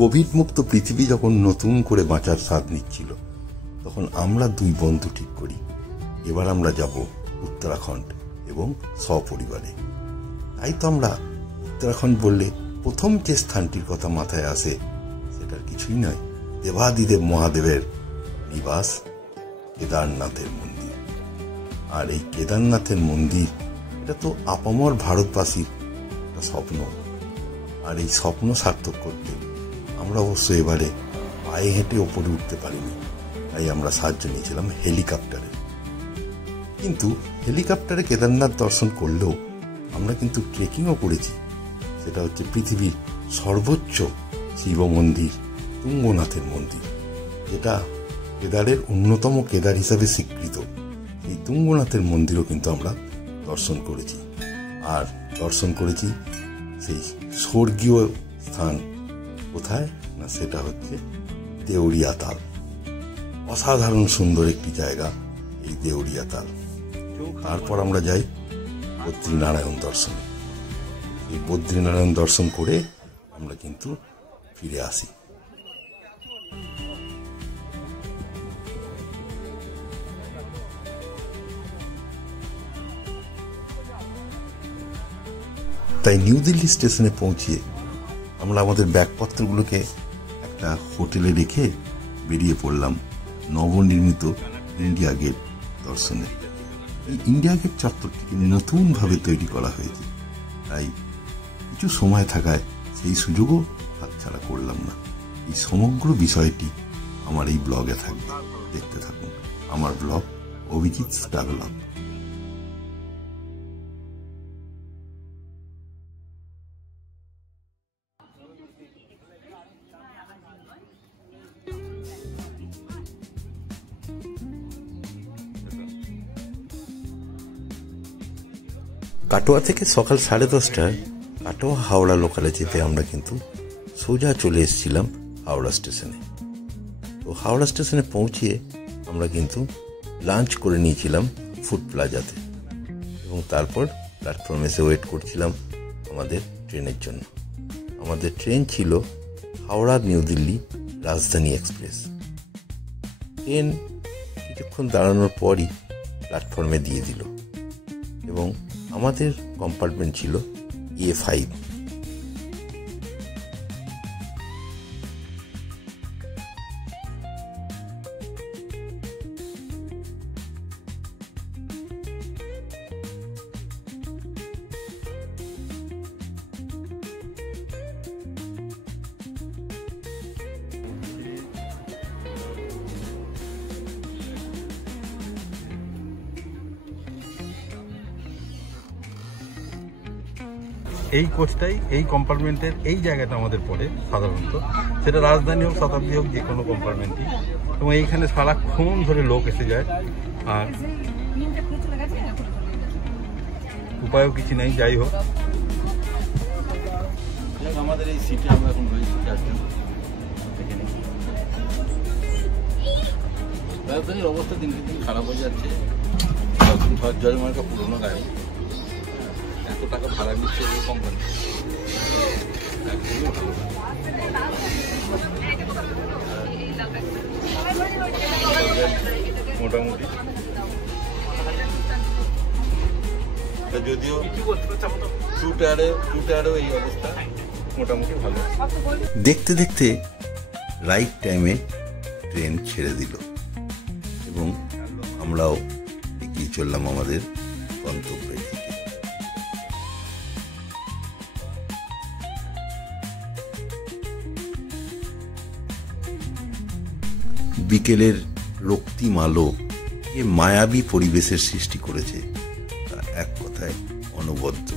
Covid মুক্ত পৃথিবী যখন নতুন করে বাঁচার স্বাদ নিচ্ছিল, তখন আমরা দুই বন্ধু ঠিক করি এবার আমরা যাব উত্তরাখণ্ড এবং সপরিবারে। তাই তো আমরা উত্তরাখণ্ড বললে প্রথম যে স্থানটির কথা মাথায় আসে সেটার কিছুই নয়, দেবাদিদেব মহাদেবের নিবাস কেদারনাথের মন্দির। আর এই কেদারনাথের মন্দির এটা তো আপামর ভারতবাসীর একটা স্বপ্ন। আর এই স্বপ্ন সার্থক করতে আমরা অবশ্য এবারে পায়ে হেঁটে ওপরে উঠতে পারিনি, তাই আমরা সাহায্য নিয়েছিলাম হেলিকপ্টারে। কিন্তু হেলিকপ্টারে কেদারনাথ দর্শন করলেও আমরা কিন্তু ট্রেকিংও করেছি। সেটা হচ্ছে পৃথিবীর সর্বোচ্চ শিব মন্দির তুঙ্গনাথের মন্দির, যেটা কেদারের অন্যতম কেদার হিসাবে স্বীকৃত। এই তুঙ্গনাথের মন্দিরও কিন্তু আমরা দর্শন করেছি। আর দর্শন করেছি সেই স্বর্গীয় স্থান কোথায় না, সেটা হচ্ছে দেউরিয়া তাল। অসাধারণ সুন্দর একটি জায়গা এই দেউরিয়া তাল। তারপর আমরা যাই বদ্রীনারায়ণ দর্শনে। এই বদ্রীনারায়ণ দর্শন করে আমরা কিন্তু ফিরে আসি। তাই নিউ দিল্লি স্টেশনে পৌঁছিয়ে আমরা আমাদের ব্যাগপত্রগুলোকে একটা হোটেলে রেখে বেরিয়ে পড়লাম নবনির্মিত ইন্ডিয়া গেট দর্শনে। এই ইন্ডিয়া গেট চত্বরটিকে নতুনভাবে তৈরি করা হয়েছে, তাই কিছু সময় থাকায় সেই সুযোগও হাতছাড়া করলাম না। এই সমগ্র বিষয়টি আমার এই ব্লগে থাকবে, দেখতে থাকুন আমার ব্লগ অভিজিৎ ট্রাভেলগ। কাটোয়া থেকে সকাল 10:30টায় কাটোয়া হাওড়া লোকালে চেপে আমরা কিন্তু সোজা চলে এসেছিলাম হাওড়া স্টেশনে। তো হাওড়া স্টেশনে পৌঁছিয়ে আমরা কিন্তু লাঞ্চ করে নিয়েছিলাম ফুড প্লাজাতে এবং তারপর প্ল্যাটফর্মে এসে ওয়েট করছিলাম আমাদের ট্রেনের জন্য। আমাদের ট্রেন ছিল হাওড়া নিউ দিল্লি রাজধানী এক্সপ্রেস। ট্রেন কিছুক্ষণ দাঁড়ানোর পরই প্ল্যাটফর্মে দিয়ে দিল এবং আমাদের কম্পার্টমেন্ট ছিল A5। এই কোচটাই এই কম্পার্টমেন্টের এই জায়গাটা আমাদের পড়ে সাধারণত, সেটা রাজধানী হোক শতাব্দী হোক যে কোনো কম্পার্টমেন্টই, এবং এইখানে সারাক্ষণ ধরে লোক এসে যায়। আর উপায়ও কিছু নেই, যাই হোক আমাদের এই সিটে আমরা এখন রয়েছি চারজন। রাজধানীর অবস্থা দিনকে দিন খারাপ হয়ে যাচ্ছে। ঝড় মার্কা পুরোনো গাড়ি, এত টাকা ভাড়া নিচ্ছে এই কোম্পানি, মোটামুটি। যদিও টু টায়ারেও এই অবস্থা মোটামুটি ভালো। দেখতে দেখতে রাইট টাইমে ট্রেন ছেড়ে দিল এবং আমরাও এগিয়ে চললাম আমাদের গন্তব্যে। বিকেলের রক্তিম আলো এ মায়াবী পরিবেশের সৃষ্টি করেছে, তা এক কথায় অনবদ্য।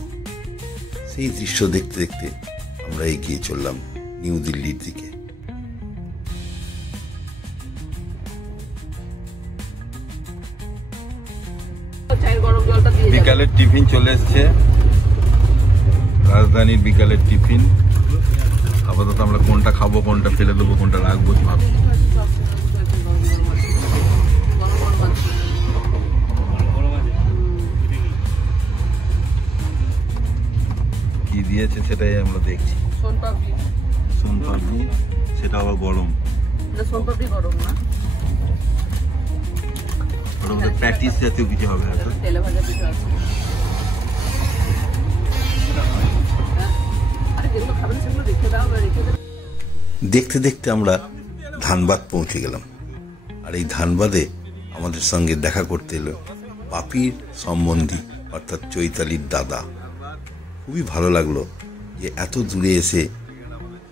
সেই দৃশ্য দেখতে দেখতে আমরা এগিয়ে চললাম নিউ দিল্লির দিকে। বিকালের টিফিন চলে এসছে, রাজধানীর বিকালের টিফিন। আপাতত আমরা কোনটা খাবো, কোনটা ফেলে দেবো, কোনটা রাখবো ভাবছি। কি দিয়েছে সেটাই আমরা দেখছি। সোনপাপড়ি, সেটা আবার গরম। সোনপাপড়ি গরম না, ওর মধ্যে প্যাটিস জাতীয় কিছু হবে হয়তো। তেলে ভাজা কিছু আছে। আরে যেগুলো খাবেন সেগুলো রেখে দাও, রেখে দাও। দেখতে দেখতে আমরা ধানবাদ পৌঁছে গেলাম। আর এই ধানবাদে আমাদের সঙ্গে দেখা করতে এলো পাপির সম্বন্ধী অর্থাৎ চৈতালির দাদা। খুবই ভালো লাগলো যে এত দূরে এসে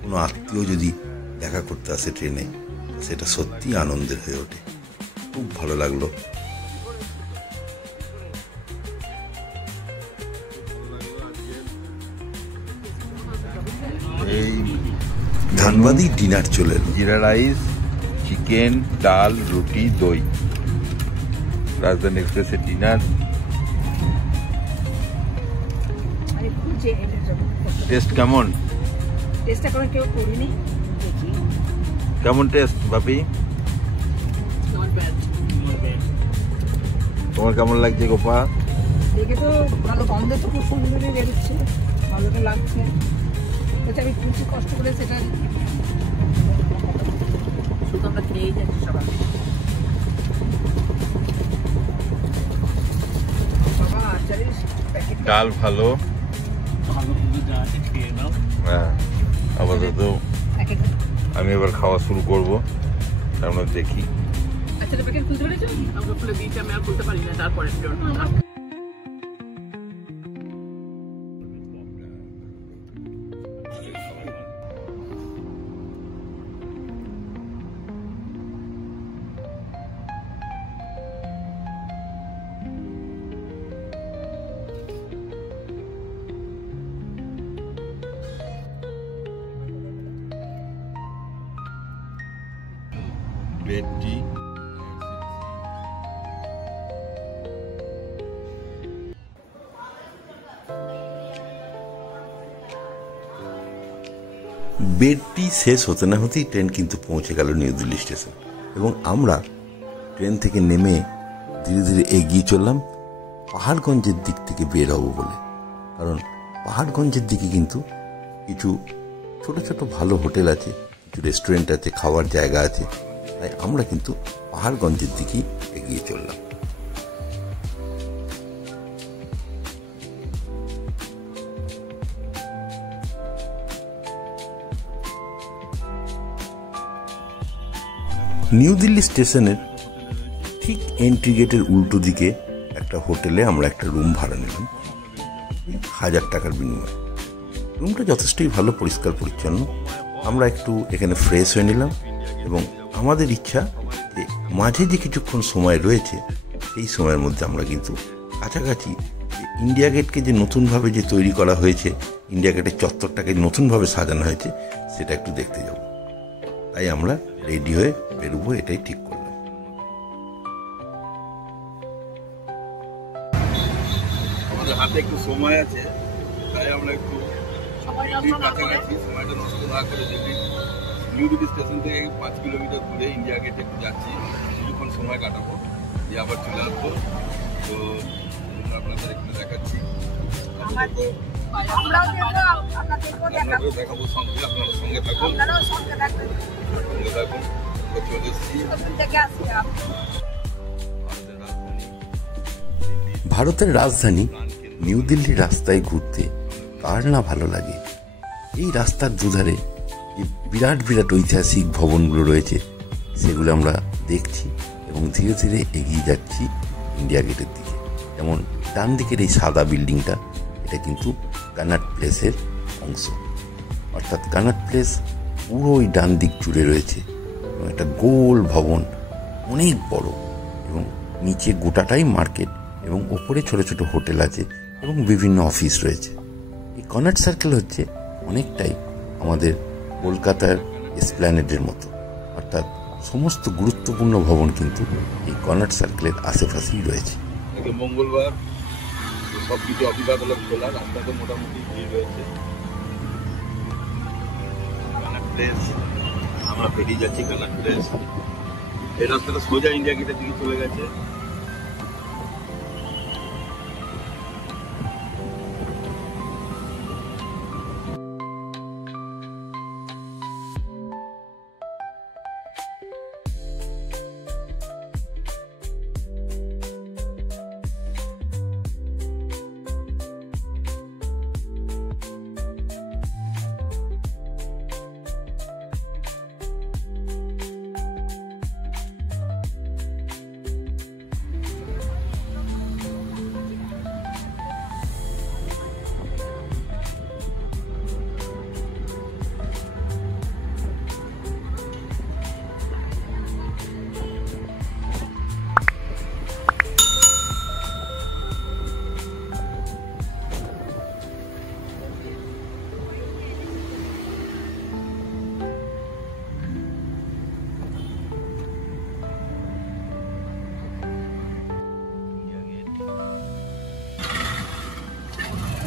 কোনো আত্মীয় যদি দেখা করতে আসে ট্রেনে, সেটা সত্যি আনন্দের হয়ে ওঠে। খুব ভালো লাগলো। এই ধানবাদই ডিনার চলে এলো। জিরা রাইস, চিকেন, ডাল, রুটি, দই। রাজধানী এক্সপ্রেসের ডিনার। টেস্ট কেমন? টেস্টটা করে কেউ করিনি, দেখি কেমন টেস্ট বাপি? তোমার কেমন লাগছে গোপা? দেখে তো ভালো, গন্ধে তো খুব সুন্দরই বেরোচ্ছে, ভালো তো লাগছে। আমি খুব কষ্ট করে সেটা শুধু আমরা খেয়েই যাচ্ছি সবাই। ডাল ভালো, হ্যাঁ। আপাতত আমি এবার খাওয়া শুরু করবো, আমরা দেখি। আচ্ছা, প্যাকেট খুলতে পেরেছো? আমরা খুলে দিয়েছি, আমি আর খুলতে পারি না। তারপরে বেডটি বেডটি শেষ হতে না হতেই ট্রেন কিন্তু পৌঁছে গেল নিউ দিল্লি স্টেশন, এবং আমরা ট্রেন থেকে নেমে ধীরে ধীরে এগিয়ে চললাম পাহাড়গঞ্জের দিক থেকে বের হবো বলে। কারণ পাহাড়গঞ্জের দিকে কিন্তু কিছু ছোট ছোট ভালো হোটেল আছে, কিছু রেস্টুরেন্ট আছে, খাওয়ার জায়গা আছে। তাই আমরা কিন্তু পাহাড়গঞ্জের দিকেই এগিয়ে চললাম। নিউ দিল্লি স্টেশনের ঠিক এন্ট্রি গেটের উল্টো দিকে একটা হোটেলে আমরা একটা রুম ভাড়া নিলাম 1000 টাকার বিনিময়ে। রুমটা যথেষ্টই ভালো, পরিষ্কার পরিচ্ছন্ন। আমরা একটু এখানে ফ্রেশ হয়ে নিলাম, এবং আমাদের ইচ্ছা যে মাঝে যে কিছুক্ষণ সময় রয়েছে সেই সময়ের মধ্যে আমরা কিন্তু কাছাকাছি ইন্ডিয়া গেটকে যে নতুনভাবে যে তৈরি করা হয়েছে, ইন্ডিয়া গেটের চত্বরটাকে নতুনভাবে সাজানো হয়েছে, সেটা একটু দেখতে যাব। তাই আমরা রেডি হয়ে বেরোবো, এটাই ঠিক করলাম। আমাদের হাতে একটু সময় আছে, তাই আমরা একটু কাছাকাছি সময়টা নষ্ট না করে যদি নিউ দিল্লি স্টেশন থেকে 5 কিলোমিটার দূরে ইন্ডিয়া গেটে একটু যাচ্ছি, কিছুক্ষণ সময় কাটাবো, দিয়ে আবার চলে আসবো। তো আপনাদের একটু দেখাচ্ছি, দেখাবো সঙ্গে, আপনারা সঙ্গে থাকুন, সঙ্গে থাকুন। চলে এসেছি ভারতের রাজধানী নিউ দিল্লির রাস্তায় ঘুরতে কার না ভালো লাগে। এই রাস্তার দুধারে যে বিরাট বিরাট ঐতিহাসিক ভবনগুলো রয়েছে, সেগুলো আমরা দেখছি এবং ধীরে ধীরে এগিয়ে যাচ্ছি ইন্ডিয়া গেটের দিকে। যেমন ডান দিকের এই সাদা বিল্ডিংটা, এটা কিন্তু কানাট প্লেসের অংশ, অর্থাৎ কানাট প্লেস পুরো ওই ডান দিক জুড়ে রয়েছে এবং একটা গোল ভবন, অনেক বড়, এবং নিচে গোটাটাই মার্কেট এবং ওপরে ছোট ছোট হোটেল আছে এবং বিভিন্ন অফিস রয়েছে। এই কনাট সার্কেল হচ্ছে অনেকটাই আমাদের কলকাতার এসপ্ল্যানেডের মতো, অর্থাৎ সমস্ত গুরুত্বপূর্ণ ভবন কিন্তু এই কনাট সার্কেলের আশেপাশেই রয়েছে। মঙ্গলবার সব কিছু অফিস আদালত খোলা, রাস্তাতে মোটামুটি ভিড় রয়েছে। কানাট প্লেস, আমরা বেরিয়ে যাচ্ছি কানাট প্লেস। এই রাস্তাটা সোজা ইন্ডিয়া গেটের দিকে চলে গেছে।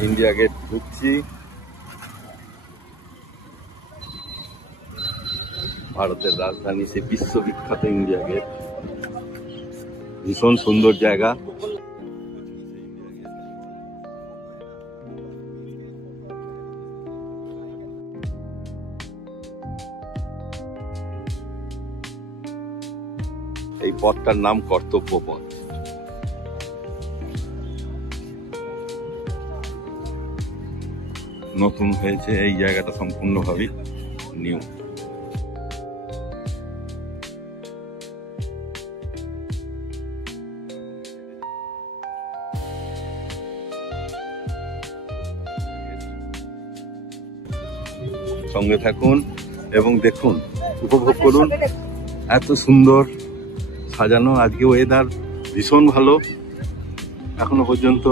ইন্ডিয়া গেট ঢুকছি। ভারতের রাজধানী, সে বিশ্ববিখ্যাত ইন্ডিয়া গেট। ভীষণ সুন্দর জায়গা। এই পথটার নাম কর্তব্য পথ। নতুন হয়েছে এই জায়গাটা, সম্পূর্ণভাবে নিউ। সঙ্গে থাকুন এবং দেখুন, উপভোগ করুন। এত সুন্দর সাজানো। আজকে ওয়েদার ভীষণ ভালো, এখনো পর্যন্ত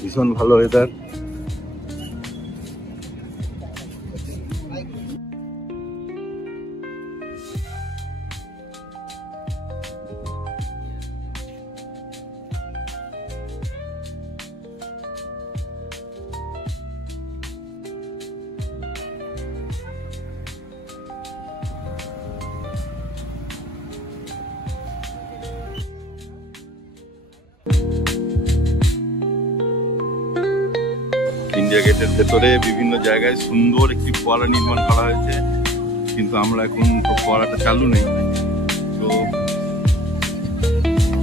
ভীষণ ভালো ওয়েদার। ইন্ডিয়া গেটের ভেতরে বিভিন্ন জায়গায় সুন্দর একটি ফোয়ারা নির্মাণ করা হয়েছে, কিন্তু আমরা এখন তো ফোয়ারাটা চালু নেই, তো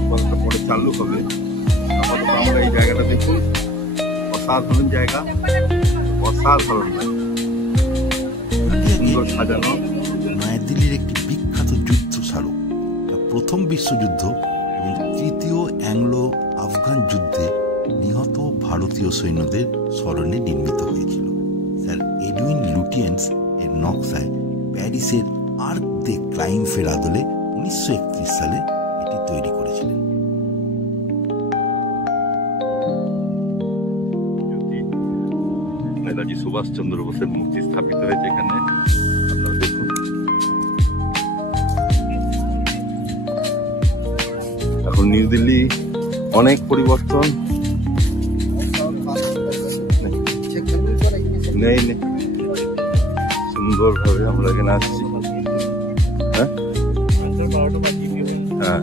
ফোয়ারাটা পরে চালু হবে। আপাতত আমরা এই জায়গাটা দেখুন, অসাধারণ জায়গা, অসাধারণ সুন্দর সাজানো। নয়াদিল্লির একটি বিখ্যাত যুদ্ধ স্মারক, প্রথম বিশ্বযুদ্ধ এবং তৃতীয় অ্যাংলো আফগান যুদ্ধে নিহত ভারতীয় সৈন্যদের স্মরণে নির্মিত হয়েছিল। স্যার এডুইন লুটিয়েন্স এর নকশায় প্যারিসের আর্ক দে ট্রায়াম্ফের আদলে 1931 সালে এটি তৈরি করেছিলেন। নেতাজি সুভাষচন্দ্র বোসের মূর্তি স্থাপিত হয়েছে এখানে, আপনারা দেখুন। এখন নিউ দিল্লি অনেক পরিবর্তন। নেই নেই, সুন্দরভাবে আমরা এখানে আসছি। হ্যাঁ হ্যাঁ,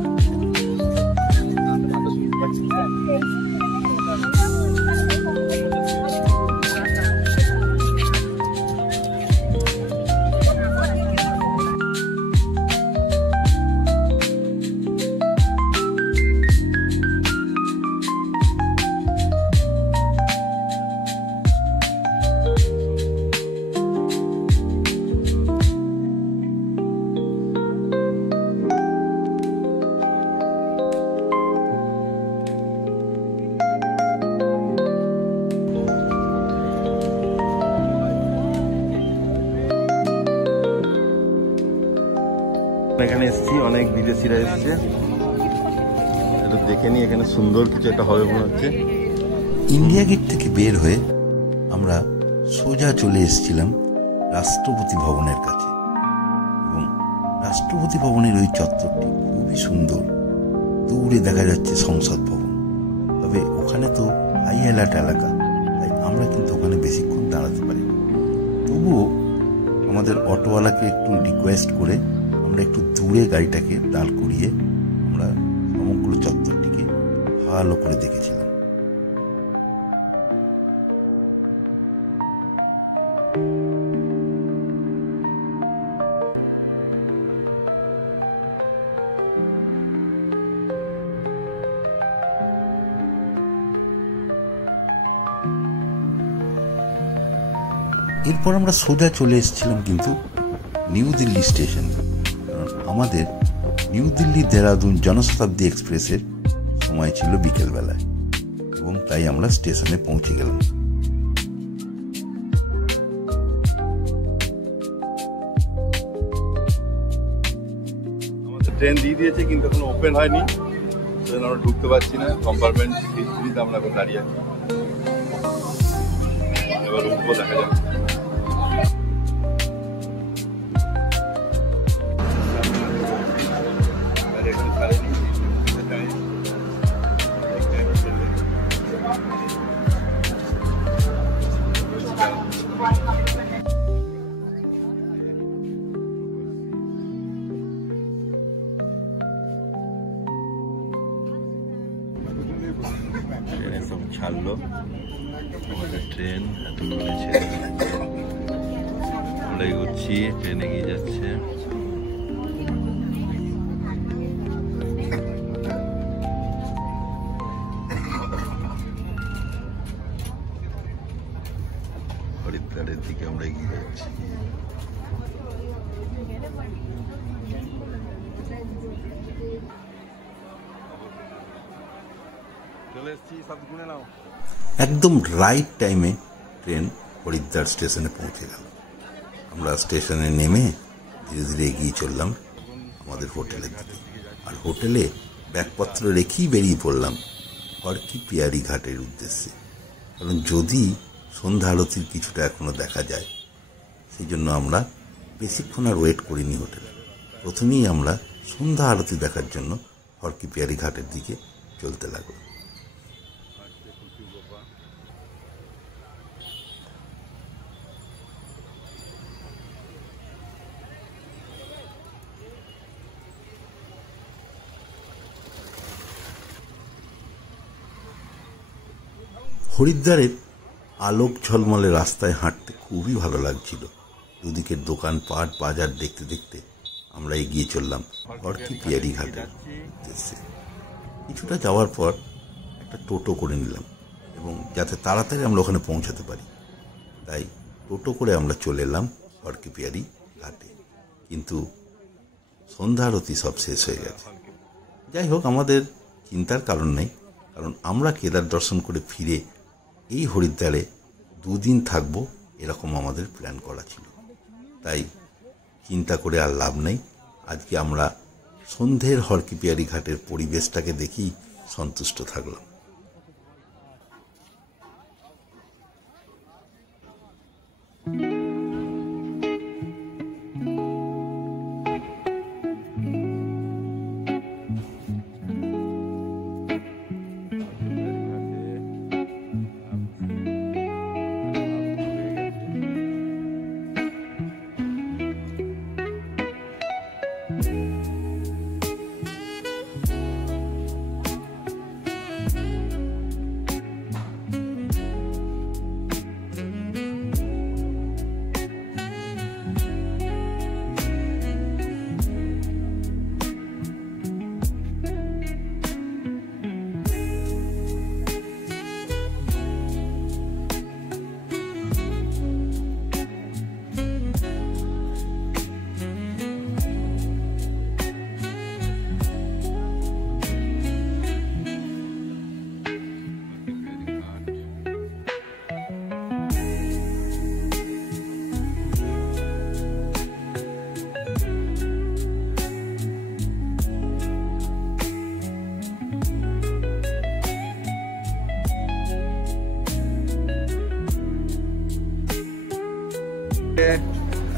এখানে এসেছি, অনেক বিদেশিরা এসেছে, এটা দেখে নি, এখানে সুন্দর কিছু একটা হবে মনে হচ্ছে। ইন্ডিয়া গেট থেকে বের হয়ে আমরা সোজা চলে এসেছিলাম রাষ্ট্রপতি ভবনের কাছে, এবং রাষ্ট্রপতি ভবনের ওই চত্বরটি খুবই সুন্দর। দূরে দেখা যাচ্ছে সংসদ ভবন, তবে ওখানে তো হাই অ্যালার্ট এলাকা, তাই আমরা কিন্তু ওখানে বেশিক্ষণ দাঁড়াতে পারি। তবুও আমাদের অটোওয়ালাকে একটু রিকোয়েস্ট করে আমরা একটু দূরে গাড়িটাকে দাঁড় করিয়ে আমরা সমগ্র চত্বরটিকে ভালো করে দেখেছিলাম। এরপর আমরা সোজা চলে এসেছিলাম কিন্তু নিউ দিল্লি স্টেশনে, কারণ আমাদের নিউ দিল্লি দেরাদুন জনশতাব্দী এক্সপ্রেসের সময় ছিল বিকেলবেলায়, এবং তাই আমরা স্টেশনে পৌঁছে গেলাম। আমাদের ট্রেন দিয়ে দিয়েছে, কিন্তু এখনো ওপেন হয়নি, সেজন্য আমরা ঢুকতে পারছি না। কম্পার্টমেন্ট হিস্ট্রিতে আমরা এখন দাঁড়িয়ে আছি, এবার উঠবো, দেখা যাক। ছাড়লো আমাদের ট্রেন, এতগুলো ছেড়ে আমরা এগোচ্ছি, ট্রেন এগিয়ে যাচ্ছে। হরিদ্বারের দিকে আমরা এগিয়ে যাচ্ছি। একদম রাইট টাইমে ট্রেন হরিদ্বার স্টেশনে পৌঁছে গেল। আমরা স্টেশনে নেমে ধীরে ধীরে এগিয়ে চললাম আমাদের হোটেলের দিকে। আর হোটেলে ব্যাগপত্র রেখেই বেরিয়ে পড়লাম হরকি পিয়ারি ঘাটের উদ্দেশ্যে। কারণ যদি সন্ধ্যা আরতির কিছুটা এখনো দেখা যায়, সেই জন্য আমরা বেশিক্ষণ আর ওয়েট করিনি হোটেলে। প্রথমেই আমরা সন্ধ্যা আরতি দেখার জন্য হরকি পিয়ারি ঘাটের দিকে চলতে লাগলো। হরিদ্বারের আলোক ঝলমলে রাস্তায় হাঁটতে খুবই ভালো লাগছিল। দুদিকের দোকানপাট বাজার দেখতে দেখতে আমরা এগিয়ে চললাম হরকি পিয়ারি ঘাটের উদ্দেশ্যে। কিছুটা যাওয়ার পর একটা টোটো করে নিলাম, এবং যাতে তাড়াতাড়ি আমরা ওখানে পৌঁছাতে পারি তাই টোটো করে আমরা চলে এলাম হরকি পিয়ারি ঘাটে। কিন্তু সন্ধ্যা আরতি সব শেষ হয়ে গেছে। যাই হোক, আমাদের চিন্তার কারণ নেই, কারণ আমরা কেদার দর্শন করে ফিরে এই হরিদ্বারে 2 দিন থাকবো এরকম আমাদের প্ল্যান করা ছিল। তাই চিন্তা করে আর লাভ নেই। আজকে আমরা সন্ধ্যের হরকি পিয়ারি ঘাটের পরিবেশটাকে দেখেই সন্তুষ্ট থাকলাম।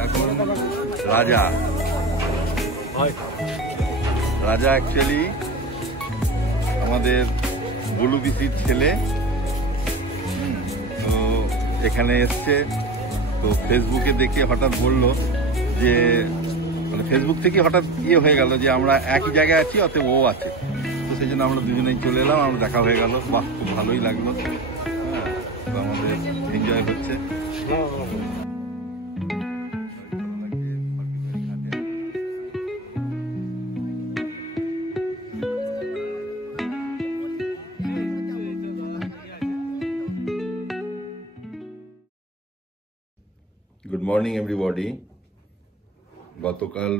এখন রাজা অ্যাকচুয়ালি আমাদের বুলু পিসির ছেলে। তো এখানে এসছে, তো ফেসবুকে দেখে হঠাৎ বললো যে, মানে ফেসবুক থেকে হঠাৎ হয়ে গেল যে আমরা একই জায়গায় আছি, অতএব ও আছে। তো সেই জন্য আমরা দুজনেই চলে এলাম, আমরা দেখা হয়ে গেল। বাহ, খুব ভালোই লাগলো। তো আমাদের এনজয় হচ্ছে। Good morning everybody. গতকাল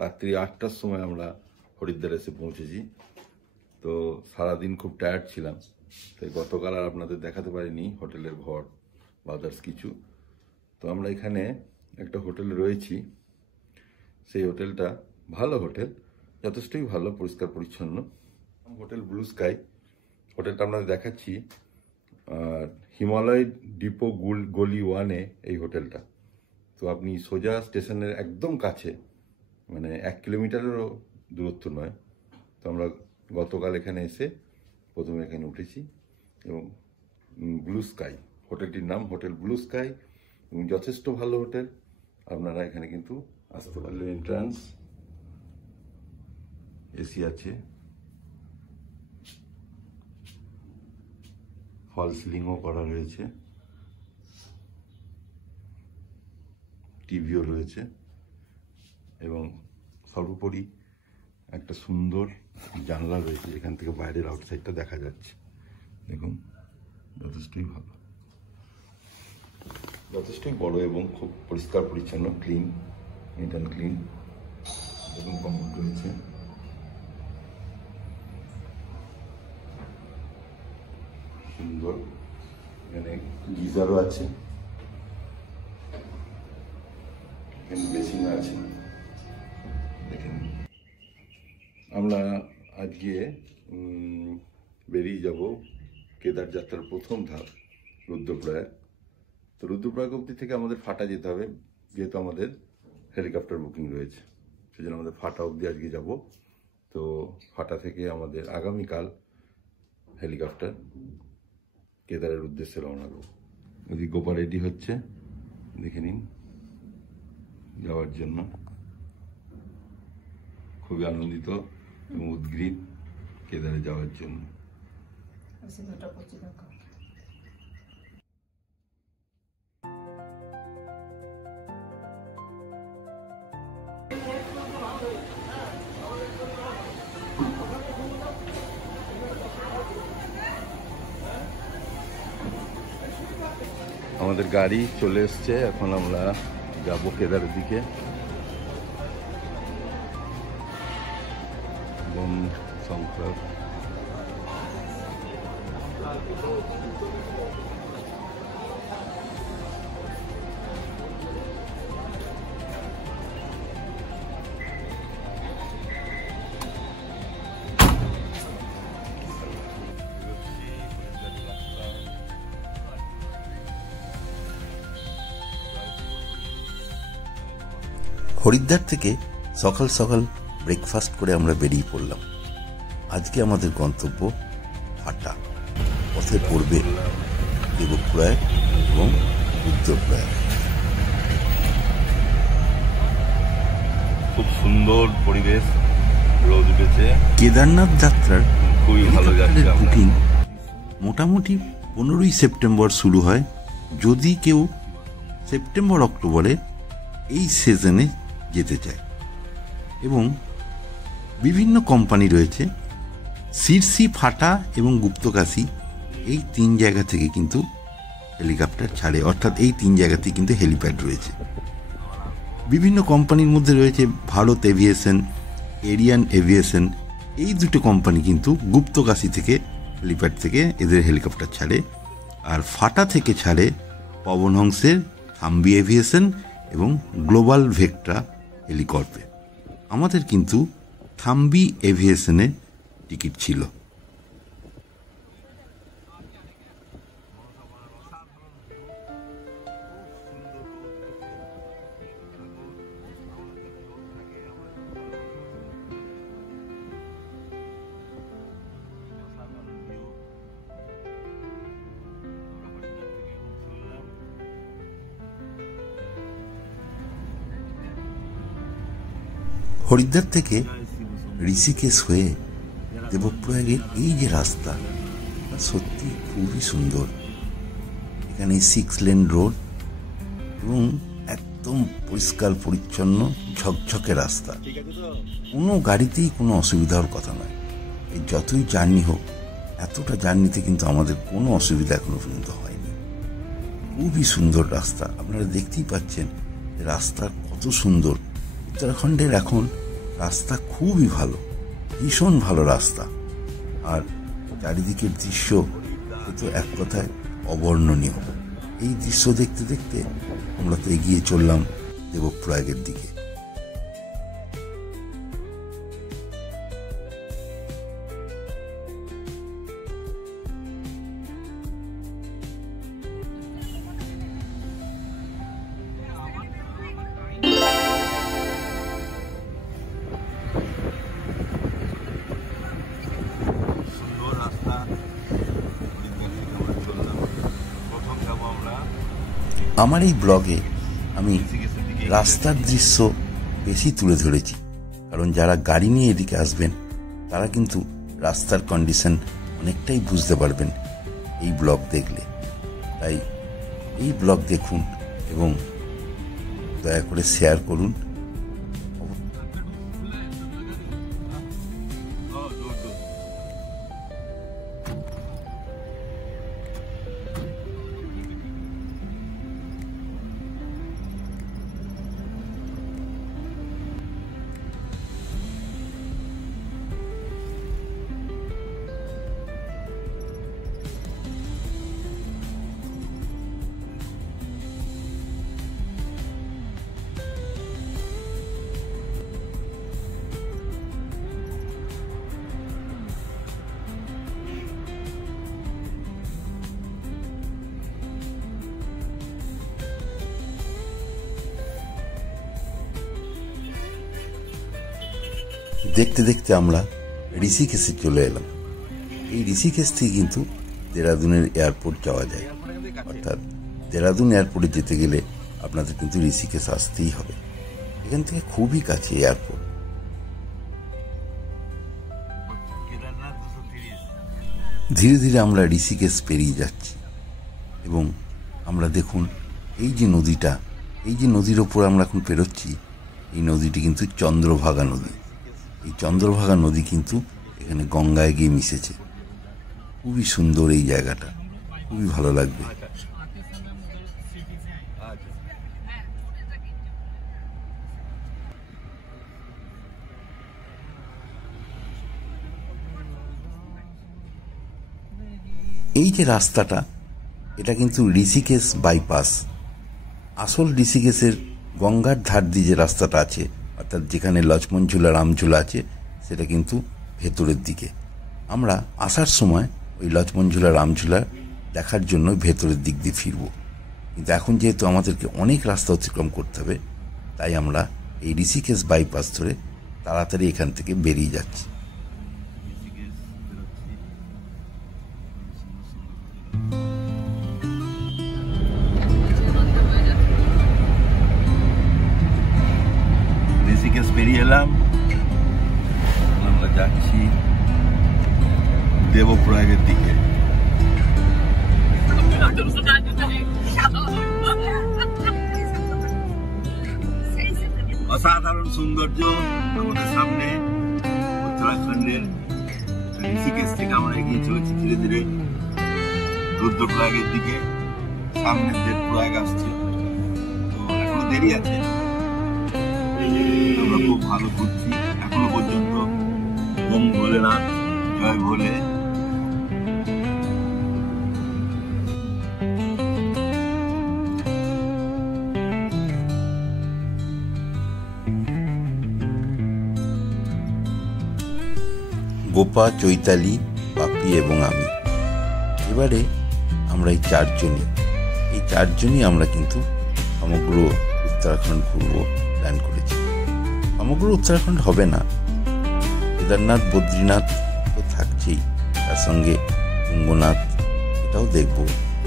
রাত্রি 8টার সময় আমরা হরিদ্বার এসে পৌঁছেছি। তো সারাদিন খুব টায়ার্ড ছিলাম, তাই গতকাল আর আপনাদের দেখাতে পারিনি হোটেলের ঘর বা আদার্স কিছু। তো আমরা এখানে একটা হোটেলে রয়েছি। সেই হোটেলটা ভালো হোটেল, যথেষ্টই ভালো, পরিষ্কার পরিচ্ছন্ন। Hotel blue sky. হোটেলটা আপনাদের দেখাচ্ছি। আর হিমালয় ডিপো গলি 1-এ এই হোটেলটা। তো আপনি সোজা স্টেশনের একদম কাছে, মানে 1 কিলোমিটারেরও দূরত্ব নয়। তো আমরা গতকাল এখানে এসে প্রথমে এখানে উঠেছি, এবং ব্লু স্কাই হোটেলটির নাম হোটেল ব্লু স্কাই, এবং যথেষ্ট ভালো হোটেল। আপনারা এখানে কিন্তু আসতে পারলেন। এন্ট্রান্স, এসি আছে, ফল সিলিংও করা রয়েছে, টিভিও রয়েছে এবং সর্বোপরি একটা সুন্দর জানলা রয়েছে যেখান থেকে বাইরের আউটসাইডটা দেখা যাচ্ছে। দেখুন যথেষ্টই ভালো, যথেষ্টই বড় এবং খুব পরিষ্কার পরিচ্ছন্ন, ক্লিন, নিট অ্যান্ড ক্লিন। দেখুন কমোড রয়েছে, সুন্দর, এখানে গিজারও আছে, এখানে বেসিন আছে। দেখেন আমরা আজকে বেরিয়ে যাব কেদার যাত্রার প্রথম ধাপ রুদ্রপ্রয়াগ। তো রুদ্রপ্রয়াগ অবধি থেকে আমাদের ফাটা যেতে হবে, যেহেতু আমাদের হেলিকপ্টার বুকিং রয়েছে, সেজন্য আমাদের ফাটা অবধি আজকে যাব। তো ফাটা থেকে আমাদের আগামীকাল হেলিকপ্টার কেদারের উদ্দেশ্যে রওনা দেব। যদি গোপা রেডি হচ্ছে, দেখে নিন, যাওয়ার জন্য খুবই আনন্দিত এবং উদ্গ্রীব কেদারে যাওয়ার জন্য। আমাদের গাড়ি চলে এসছে, এখন আমরা যাব কেদারের দিকে। সংখ্যা হরিদ্বার থেকে সকাল সকাল ব্রেকফাস্ট করে আমরা বেরিয়ে পড়লাম। আজকে আমাদের গন্তব্য ফাটা, পথে পড়বে দেবপ্রয়াগ এবং রুদ্রপ্রয়াগ। খুব সুন্দর পরিবেশ, রোদ উঠেছে। কেদারনাথ যাত্রার খুবই ভালো যাচ্ছে। বুকিং মোটামুটি 15ই সেপ্টেম্বর শুরু হয়। যদি কেউ সেপ্টেম্বর অক্টোবরে এই সিজনে যেতে চায়, এবং বিভিন্ন কোম্পানি রয়েছে, সিরসি, ফাটা এবং গুপ্তকাশী, এই 3 জায়গা থেকে কিন্তু হেলিকপ্টার ছাড়ে, অর্থাৎ এই 3 জায়গাতেই কিন্তু হেলিপ্যাড রয়েছে। বিভিন্ন কোম্পানির মধ্যে রয়েছে ভারত এভিয়েশন, এরিয়ান এভিয়েশন, এই দুটো কোম্পানি কিন্তু গুপ্তকাশী থেকে হেলিপ্যাড থেকে এদের হেলিকপ্টার ছাড়ে। আর ফাটা থেকে ছাড়ে পবনহংসের থাম্বি এভিয়েশন এবং গ্লোবাল ভেক্ট্রা হেলিকর্পে। আমাদের কিন্তু থাম্বি এভিয়েশনে টিকিট ছিল। হরিদ্বার থেকে ঋষিকেশ হয়ে দেবপ্রয়াগের এই যে রাস্তা, সত্যি খুবই সুন্দর। এখানে 6 লেন রোড এবং একদম পরিষ্কার পরিচ্ছন্ন ঝকঝকে রাস্তা, কোনো গাড়িতেই কোনো অসুবিধার কথা নয়। এই যতই জার্নি হোক, এতটা জার্নিতে কিন্তু আমাদের কোনো অসুবিধা এখনো পর্যন্ত হয়নি। খুবই সুন্দর রাস্তা, আপনারা দেখতেই পাচ্ছেন রাস্তা কত সুন্দর। উত্তরাখণ্ডের এখন রাস্তা খুবই ভালো, ভীষণ ভালো রাস্তা। আর চারিদিকের দৃশ্য তো এক কথায় অবর্ণনীয়। এই দৃশ্য দেখতে দেখতে আমরা তো এগিয়ে চললাম দেবপ্রয়াগের দিকে। আমার এই ব্লগে আমি রাস্তার দৃশ্য বেশি তুলে ধরেছি, কারণ যারা গাড়ি নিয়ে এদিকে আসবেন তারা কিন্তু রাস্তার কন্ডিশন অনেকটাই বুঝতে পারবেন। এই ব্লগ দেখলে। তাই এই ব্লগ দেখুন এবং দয়া করে শেয়ার করুন। দেখতে দেখতে আমরা ঋষিকেশে চলে এলাম। এই ঋষিকেশ থেকে কিন্তু দেরাদুনের এয়ারপোর্ট যাওয়া যায়, অর্থাৎ দেরাদুন এয়ারপোর্টে যেতে গেলে আপনাদের কিন্তু ঋষিকেশ আসতেই হবে। এখান থেকে খুবই কাছে এয়ারপোর্ট। ধীরে ধীরে আমরা ঋষিকেশ পেরিয়ে যাচ্ছি এবং আমরা দেখুন এই যে নদীটা, এই যে নদীর ওপর আমরা এখন পেরোচ্ছি, এই নদীটি কিন্তু চন্দ্রভাগা নদী। এই চন্দ্রভাগা নদী কিন্তু এখানে গঙ্গায় গিয়ে মিশেছে। খুবই সুন্দর এই জায়গাটা, খুবই ভালো লাগবে। এই যে রাস্তাটা, এটা কিন্তু ঋষিকেশ বাইপাস। আসল ঋষিকেশের গঙ্গার ধার দিয়ে যে রাস্তাটা আছে, অর্থাৎ যেখানে লক্ষ্মণঝুলা রামঝুলা আছে, সেটা কিন্তু ভেতরের দিকে। আমরা আসার সময় ওই লক্ষ্মণঝুলা রামঝুলা দেখার জন্য ভেতরের দিক দিয়ে ফিরব, কিন্তু এখন যেহেতু আমাদেরকে অনেক রাস্তা অতিক্রম করতে হবে, তাই আমরা এই ঋষিকেশ বাইপাস ধরে তাড়াতাড়ি এখান থেকে বেরিয়ে যাচ্ছি। ঋষিকেশ পেরিয়ে এলাম, আমরা যাচ্ছি দেবপ্রয়াগের দিকে। অসাধারণ সৌন্দর্য আমাদের সামনে উত্তরাখণ্ডের ঋষিকেশ থেকে আমরা এগিয়ে চলেছি ধীরে ধীরে রুদ্রপ্রয়াগের দিকে। সামনে দেবপ্রয়াগ আসছে, তো এখনো দেরি আছে। আমরা খুব ভালো ঘুরছি এখনো পর্যন্ত। ওম ভোলেনাথ, জয় ভোলে। গোপা, চৈতালি, বাপি এবং আমি, এবারে আমরা এই চারজনই আমরা কিন্তু সমগ্র উত্তরাখণ্ড ঘুরব প্ল্যান করেছি। সমগ্র উত্তরাখণ্ড হবে না, কেদারনাথ, বদ্রীনাথ তো থাকছেই, তার সঙ্গে তুঙ্গনাথ এটাও দেখব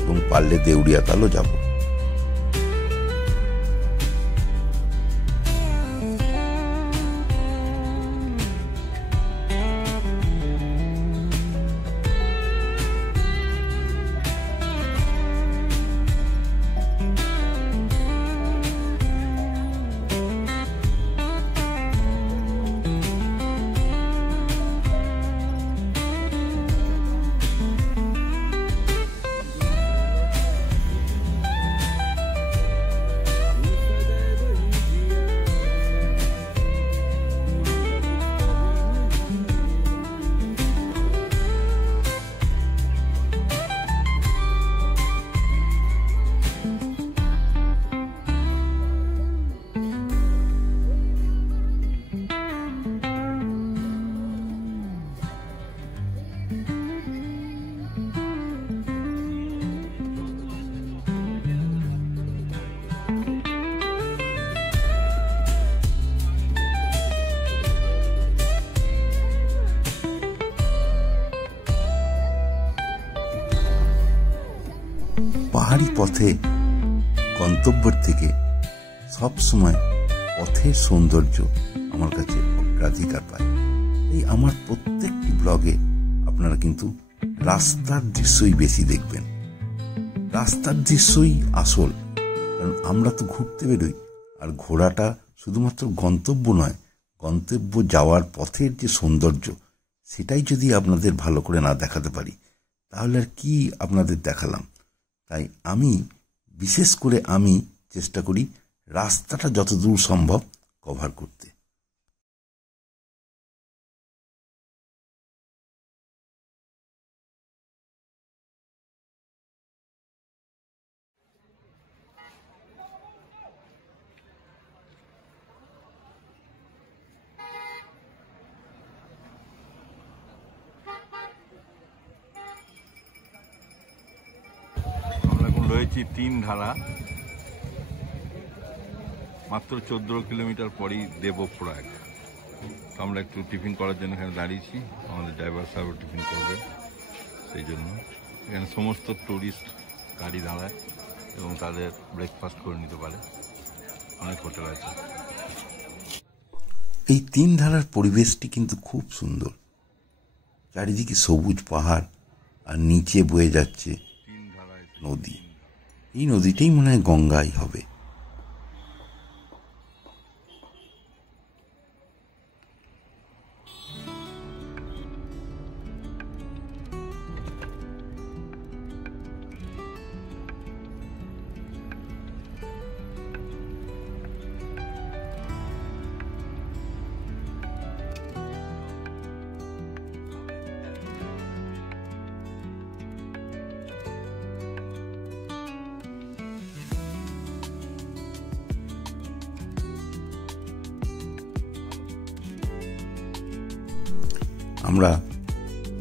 এবং পারলে দেউড়িয়াতালও যাব। পাহাড়ি পথে গন্তব্যের থেকে সব সময় পথের সৌন্দর্য আমার কাছে অগ্রাধিকার পায়। এই আমার প্রত্যেকটি ব্লগে আপনারা কিন্তু রাস্তার দৃশ্যই বেশি দেখবেন। রাস্তার দৃশ্যই আসল, কারণ আমরা তো ঘুরতে বেরোই, আর ঘোরাটা শুধুমাত্র গন্তব্য নয়, গন্তব্য যাওয়ার পথের যে সৌন্দর্য সেটাই যদি আপনাদের ভালো করে না দেখাতে পারি তাহলে আর কি আপনাদের দেখালাম। তাই বিশেষ করে আমি চেষ্টা করি রাস্তাটা যতদূর সম্ভব কভার করতে। রয়েছি তিন ধারা, মাত্র 14 কিলোমিটার পরই দেবপ্রয়াগ। তো আমরা একটু টিফিন করার জন্য এখানে দাঁড়িয়েছি, আমাদের ড্রাইভার সাহেব টিফিন করবে, সেই জন্য এখানে সমস্ত টুরিস্ট গাড়ি দাঁড়ায় এবং তাদের ব্রেকফাস্ট করে নিতে পারে। অনেক হোটেল আছে। এই তিন ধারার পরিবেশটি কিন্তু খুব সুন্দর, চারিদিকে সবুজ পাহাড় আর নিচে বয়ে যাচ্ছে নদী। এই নদীটাই মনে হয় গঙ্গাই হবে। আমরা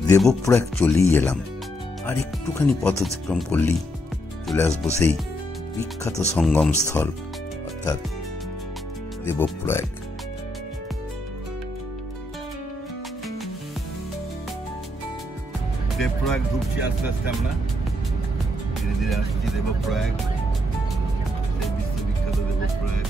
দেবপ্রয়াগ চলেই এলাম, আর একটুখানি পথ অতিক্রম করলেই চলে আসবো সেই বিখ্যাত সঙ্গম স্থল অর্থাৎ দেবপ্রয়াগ। দেবপ্রয়াগ ঢুকছি আস্তে আস্তে, আমরা ধীরে ধীরে আসছি দেবপ্রয়াগ, সেই বিশ্ববিখ্যাত দেবপ্রয়াগ।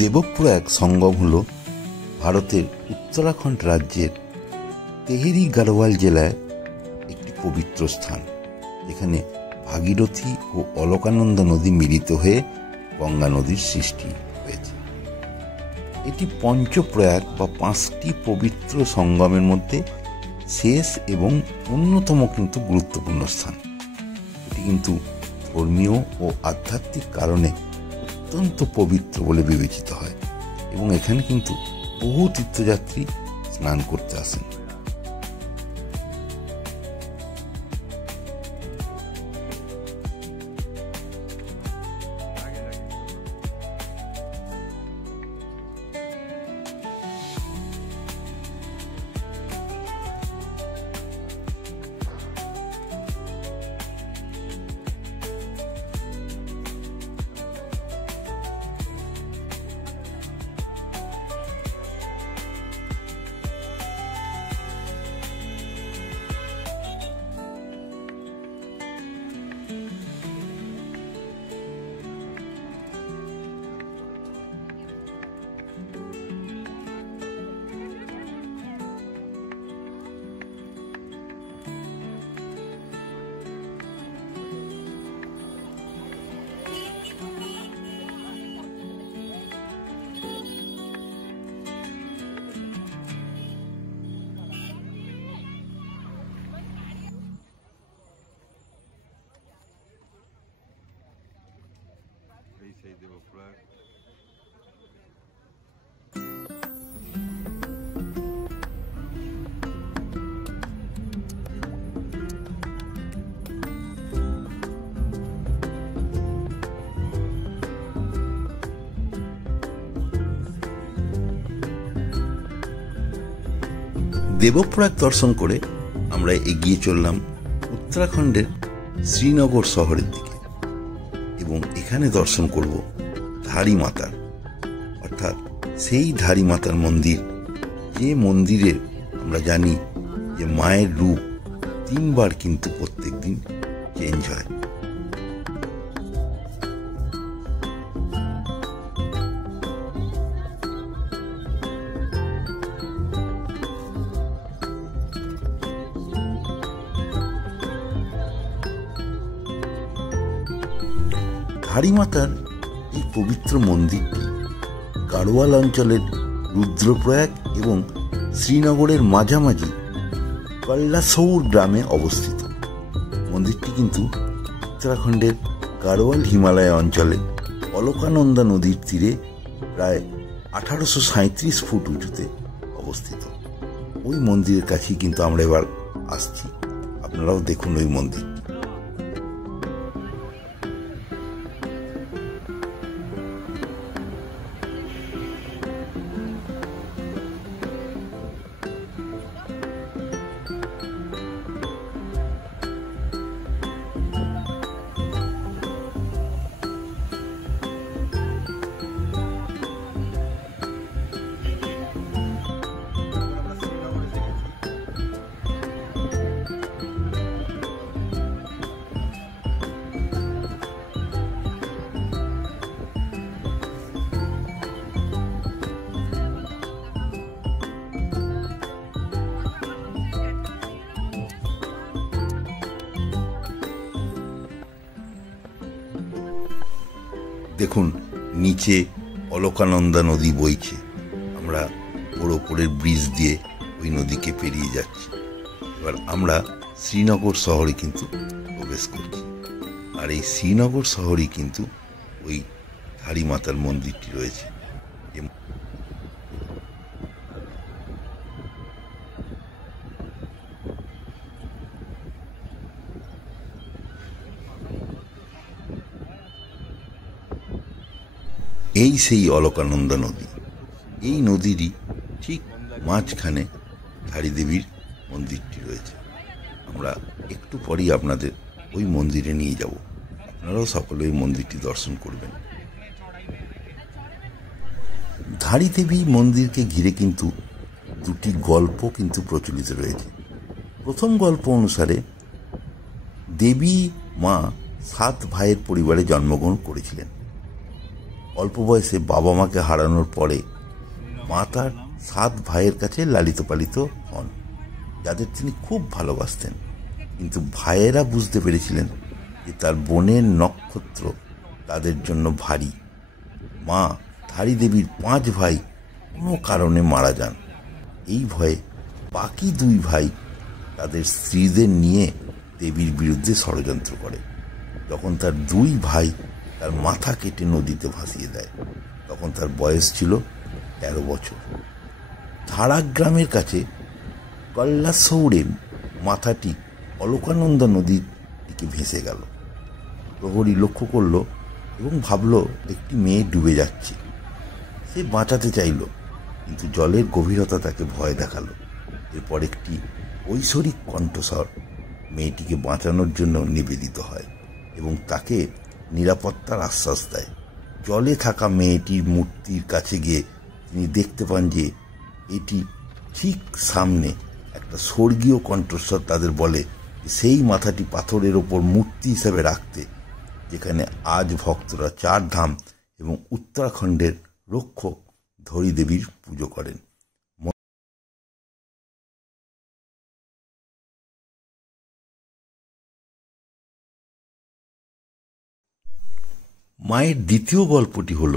দেবপ্রয়াগ সঙ্গম হল ভারতের উত্তরাখণ্ড রাজ্যের তেহরি গাড়োয়াল জেলায় একটি পবিত্র স্থান। এখানে ভাগীরথী ও অলকানন্দা নদী মিলিত হয়ে গঙ্গা নদীর সৃষ্টি হয়েছে। এটি পঞ্চপ্রয়াগ বা 5টি পবিত্র সঙ্গমের মধ্যে শেষ এবং অন্যতম কিন্তু গুরুত্বপূর্ণ স্থান। এটি কিন্তু ধর্মীয় ও আধ্যাত্মিক কারণে অত্যন্ত পবিত্র বলে বিবেচিত হয় এবং এখানে কিন্তু বহু তীর্থযাত্রী স্নান করতে আসেন। সেই দেবপ্রয়াগ। দেবপ্রয়াগ দর্শন করে আমরা এগিয়ে চললাম উত্তরাখণ্ডের শ্রীনগর শহরের দিকে এবং এখানে দর্শন করব ধারী মাতার, অর্থাৎ সেই ধারী মাতার মন্দির, যে মন্দিরের আমরা জানি যে মায়ের রূপ 3 বার কিন্তু প্রত্যেক দিন চেঞ্জ হয়। ধারী মাতার এই পবিত্র মন্দিরটি গাড়োয়াল অঞ্চলের রুদ্রপ্রয়াগ এবং শ্রীনগরের মাঝামাঝি কল্লাসৌর গ্রামে অবস্থিত। মন্দিরটি কিন্তু উত্তরাখণ্ডের গাড়োয়াল হিমালয় অঞ্চলে অলকানন্দা নদীর তীরে প্রায় 1837 ফুট উঁচুতে অবস্থিত। ওই মন্দিরের কাছেই কিন্তু আমরা এবার আসছি। আপনারাও দেখুন ওই মন্দির। দেখুন নিচে অলকানন্দা নদী বইছে, আমরা ওর ওপরের ব্রিজ দিয়ে ওই নদীকে পেরিয়ে যাচ্ছি। এবার আমরা শ্রীনগর শহরে কিন্তু প্রবেশ করছি, আর এই শ্রীনগর শহরেই কিন্তু ওই ধারী মাতার মন্দিরটি রয়েছে। এই সেই অলকানন্দা নদী। এই নদীরই ঠিক মাঝখানে ধারী দেবীর মন্দিরটি রয়েছে। আমরা একটু পরেই আপনাদের ওই মন্দিরে নিয়ে যাব, আপনারাও সকলে ওই মন্দিরটি দর্শন করবেন। ধারী দেবী মন্দিরকে ঘিরে কিন্তু 2টি গল্প কিন্তু প্রচলিত রয়েছে। প্রথম গল্প অনুসারে দেবী মা 7 ভাইয়ের পরিবারে জন্মগ্রহণ করেছিলেন। অল্প বয়সে বাবা মাকে হারানোর পরে মা তার 7 ভাইয়ের কাছে লালিত পালিত হন, যাদের তিনি খুব ভালোবাসতেন। কিন্তু ভাইয়েরা বুঝতে পেরেছিলেন যে তার বোনের নক্ষত্র তাদের জন্য ভারী। মা ধারী দেবীর 5 ভাই কোনো কারণে মারা যান। এই ভয়ে বাকি 2 ভাই তাদের স্ত্রীদের নিয়ে দেবীর বিরুদ্ধে ষড়যন্ত্র করে। যখন তার 2 ভাই তার মাথা কেটে নদীতে ভাসিয়ে দেয়, তখন তার বয়স ছিল 13 বছর। ধারা গ্রামের কাছে কল্লাসৌরে মাথাটি অলকানন্দা নদীর দিকে ভেসে গেল। প্রহরী লক্ষ্য করল এবং ভাবল একটি মেয়ে ডুবে যাচ্ছে। সে বাঁচাতে চাইল, কিন্তু জলের গভীরতা তাকে ভয় দেখালো। এরপর একটি ঐশ্বরিক কণ্ঠস্বর মেয়েটিকে বাঁচানোর জন্য নিবেদিত হয় এবং তাকে নিরাপত্তার আশ্বাস দেয়। জলে থাকা মেয়েটির মূর্তির কাছে গিয়ে তিনি দেখতে পান যে এটি ঠিক সামনে একটা স্বর্গীয় কণ্ঠস্বর তাদের বলে সেই মাথাটি পাথরের ওপর মূর্তি হিসেবে রাখতে, যেখানে আজ ভক্তরা 4 ধাম এবং উত্তরাখণ্ডের রক্ষক ধরী দেবীর পুজো করেন। মায়ের দ্বিতীয় গল্পটি হল,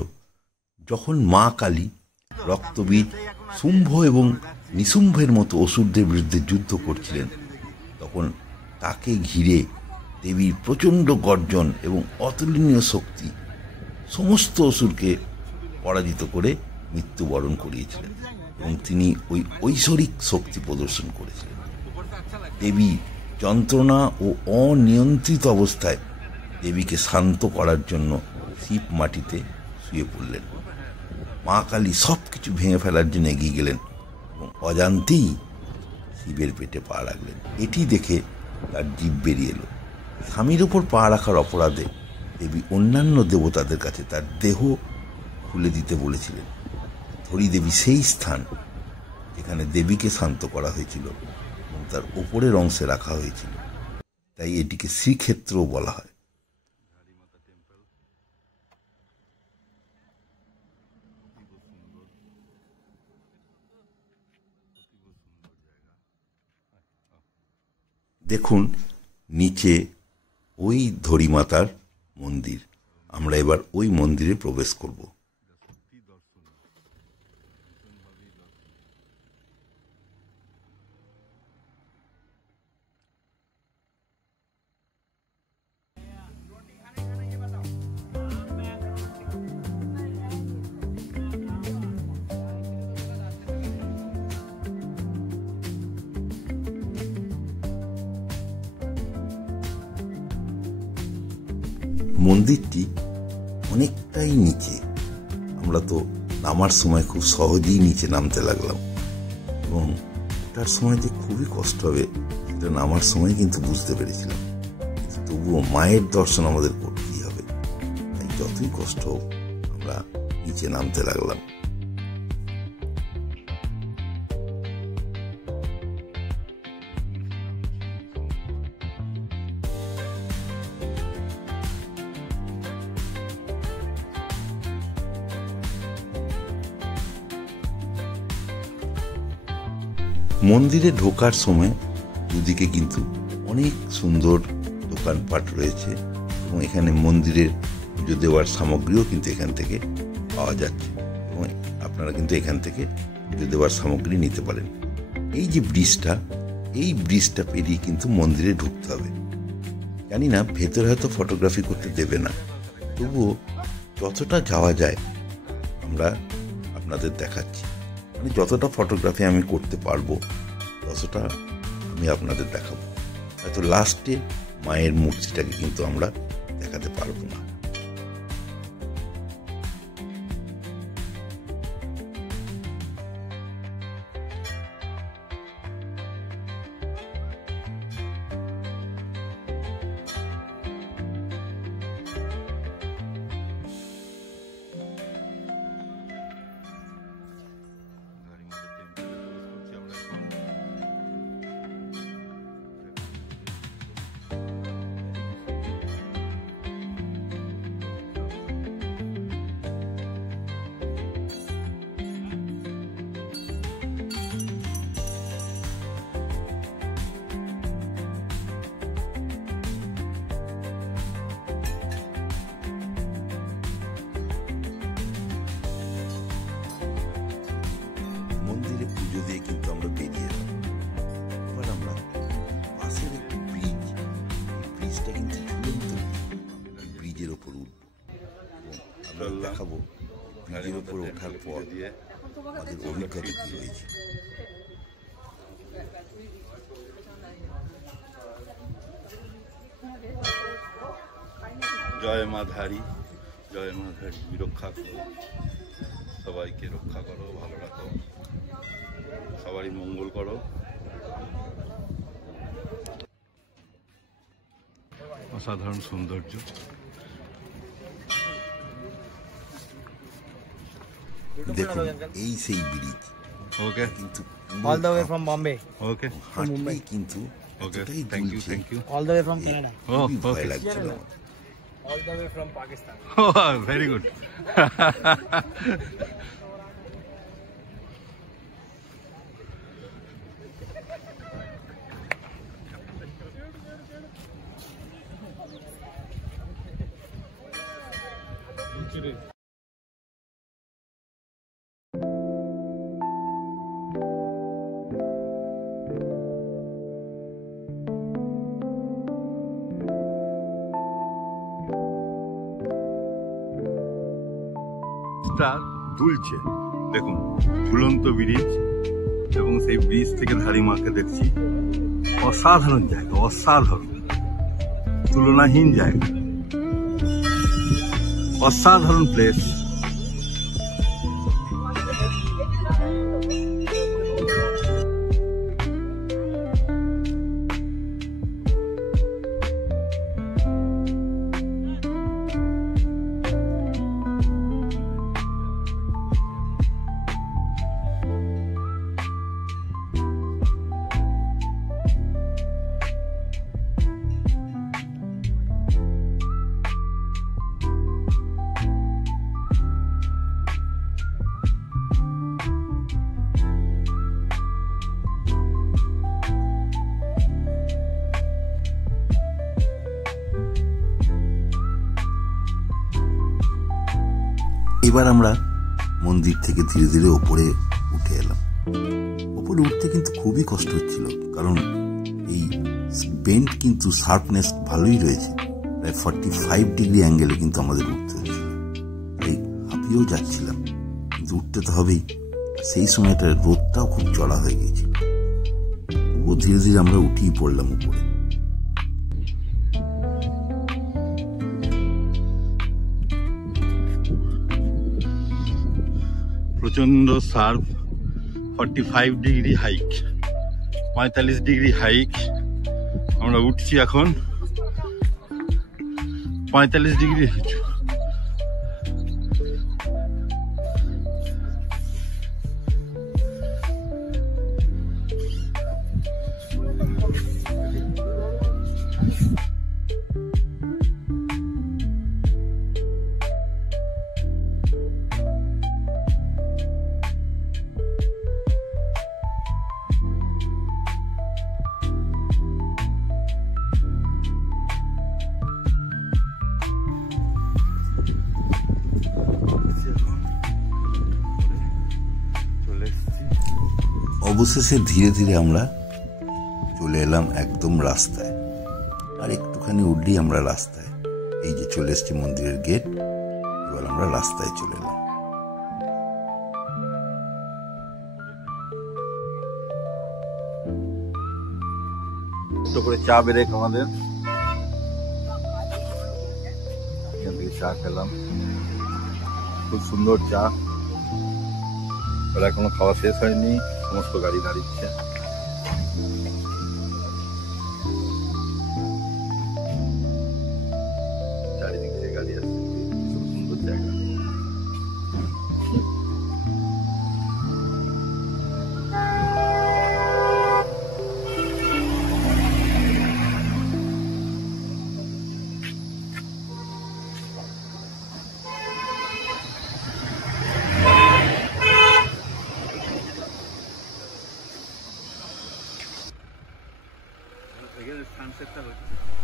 যখন মা কালী রক্তবীজ, শুম্ভ এবং নিশুম্ভের মতো অসুরদের বিরুদ্ধে যুদ্ধ করছিলেন, তখন তাকে ঘিরে দেবীর প্রচণ্ড গর্জন এবং অতুলনীয় শক্তি সমস্ত অসুরকে পরাজিত করে মৃত্যুবরণ করিয়েছিলেন এবং তিনি ওই ঐশ্বরিক শক্তি প্রদর্শন করেছিলেন। দেবী যন্ত্রণা ও অনিয়ন্ত্রিত অবস্থায় দেবীকে শান্ত করার জন্য শিব মাটিতে শুয়ে পড়লেন। মা কালী সব কিছু ভেঙে ফেলার জন্য এগিয়ে গেলেন এবং অজান্তেই শিবের পেটে পা রাখলেন। এটি দেখে তার জিভ বেরিয়ে এলো। স্বামীর উপর পা রাখার অপরাধে দেবী অন্যান্য দেবতাদের কাছে তার দেহ খুলে দিতে বলেছিলেন। ধরী দেবী সেই স্থান যেখানে দেবীকে শান্ত করা হয়েছিল এবং তার উপরের অংশে রাখা হয়েছিল, তাই এটিকে শ্রীক্ষেত্রও বলা হয়। দেখুন নিচে ওই ধরী মাতার মন্দির। আমরা এবার ওই মন্দিরে প্রবেশ করব। মন্দিরটি অনেকটাই নিচে। আমরা তো নামার সময় খুব সহজেই নিচে নামতে লাগলাম এবং ওটার সময় যে খুবই কষ্ট হবে সেটা নামার সময় কিন্তু বুঝতে পেরেছিলাম। কিন্তু তবুও মায়ের দর্শন আমাদের করতেই হবে, তাই যতই কষ্ট হোক আমরা নিচে নামতে লাগলাম। মন্দিরে ঢোকার সময় দুদিকে কিন্তু অনেক সুন্দর দোকানপাট রয়েছে এবং এখানে মন্দিরের পুজো দেওয়ার সামগ্রীও কিন্তু এখান থেকে পাওয়া যাচ্ছে এবং আপনারা কিন্তু এখান থেকে পুজো দেওয়ার সামগ্রী নিতে পারেন। এই যে ব্রিজটা, এই ব্রিজটা পেরিয়ে কিন্তু মন্দিরে ঢুকতে হবে। জানি না ভেতরে হয়তো ফটোগ্রাফি করতে দেবে না, তবুও যতটা যাওয়া যায় আমরা আপনাদের দেখাচ্ছি। মানে যতটা ফটোগ্রাফি আমি করতে পারবো ততটা আমি আপনাদের দেখাবো। হয়তো লাস্টে মায়ের মূর্তিটাকে কিন্তু আমরা দেখাতে পারবো না। মন্দিরে পুজো দিয়ে কিন্তু আমরা বেরিয়ে এলাম। এবার আমরা পাশের একটি ব্রিজ, এই ব্রিজটা কিন্তু ঝুলন্ত, এই ব্রিজের ওপর উঠবো এবং আমরা দেখাবো ব্রিজের ওপর ওঠার পর আমাদের অভিজ্ঞতা কি হয়েছে। জয় মা ধারী, জয় মা ধারী, রক্ষা করো, সবাইকে রক্ষা করো, ভালো রাখো, সবারই মঙ্গল করো। অসাধারণ সৌন্দর্য। দেখুন এই সেই ব্রিজ। ওকে, কিন্তু all the way from Bombay. ওকে, হাঁটলেই কিন্তু ওকে, এতটাই থ্যাংক ইউ, দুলছে, thank you. All the way from Canada. খুবই ভয় ওকে, লাগছিল আমার। All the way from Pakistan. Very good. দুলছে, দেখুন ঝুলন্ত ব্রিজ এবং সেই ব্রিজ থেকে ধারী মাকে দেখছি। অসাধারণ জায়গা, অসাধারণ, তুলনাহীন জায়গা, অসাধারণ প্লেস। এবার আমরা মন্দির থেকে ধীরে ধীরে ওপরে উঠে এলাম। ওপরে উঠতে কিন্তু খুবই কষ্ট হচ্ছিল, কারণ এই বেন্ড কিন্তু শার্পনেস ভালোই রয়েছে, প্রায় 45 ডিগ্রি অ্যাঙ্গেলে কিন্তু আমাদের উঠতে হচ্ছিল, তাই হাঁপিয়েও যাচ্ছিলাম, কিন্তু উঠতে তো হবেই। সেই সময়টা রোদটাও খুব চড়া হয়ে গিয়েছিল, তবুও ধীরে ধীরে আমরা উঠেই পড়লাম উপরে। প্রচন্ড serve, 45 degree hike, 45 degree hike. আমরা উঠছি এখন 45 ডিগ্রি। অবশেষে ধীরে ধীরে আমরা চলে এলাম একদম রাস্তায়, আর একটুখানি উঠলেই আমরা রাস্তায়। এই যে চলে এসছি মন্দিরের গেট, এবার আমরা রাস্তায় চলে এলাম। ছোট করে চা ব্রেক আমাদের, এখান থেকে চা খেলাম, খুব সুন্দর চা। এখনো খাওয়া শেষ হয়নি, সমস্ত গাড়ি দাঁড়িয়েছে। চারিদিক থেকে গাড়ি আসছে, খুব সুন্দর জায়গা।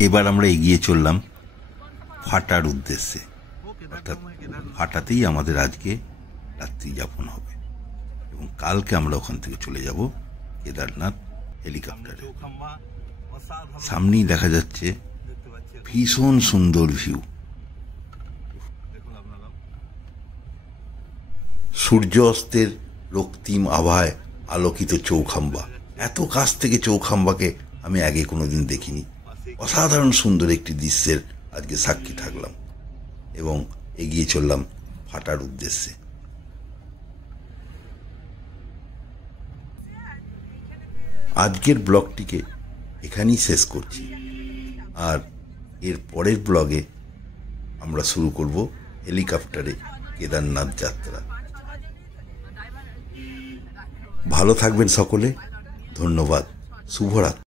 এবার আমরা এগিয়ে চললাম ফাটার উদ্দেশ্যে, অর্থাৎ ফাটাতেই আমাদের আজকে রাত্রি যাপন হবে, এবং কালকে আমরা ওখান থেকে চলে যাব কেদারনাথ হেলিকপ্টারে। সামনেই দেখা যাচ্ছে ভীষণ সুন্দর ভিউ, সূর্য অস্তের রক্তিম আভায় আলোকিত চৌখাম্বা। এত কাছ থেকে চৌখাম্বাকে আমি আগে কোনোদিন দেখিনি। অসাধারণ সুন্দর একটি দৃশ্যের আজকে সাক্ষী থাকলাম এবং এগিয়ে চললাম ফাটার উদ্দেশ্যে। আজকের ব্লগটিকে এখানেই শেষ করছি, আর এর পরের ব্লগে আমরা শুরু করব হেলিকপ্টারে কেদারনাথ যাত্রা। ভালো থাকবেন সকলে, ধন্যবাদ, শুভরাত্রি।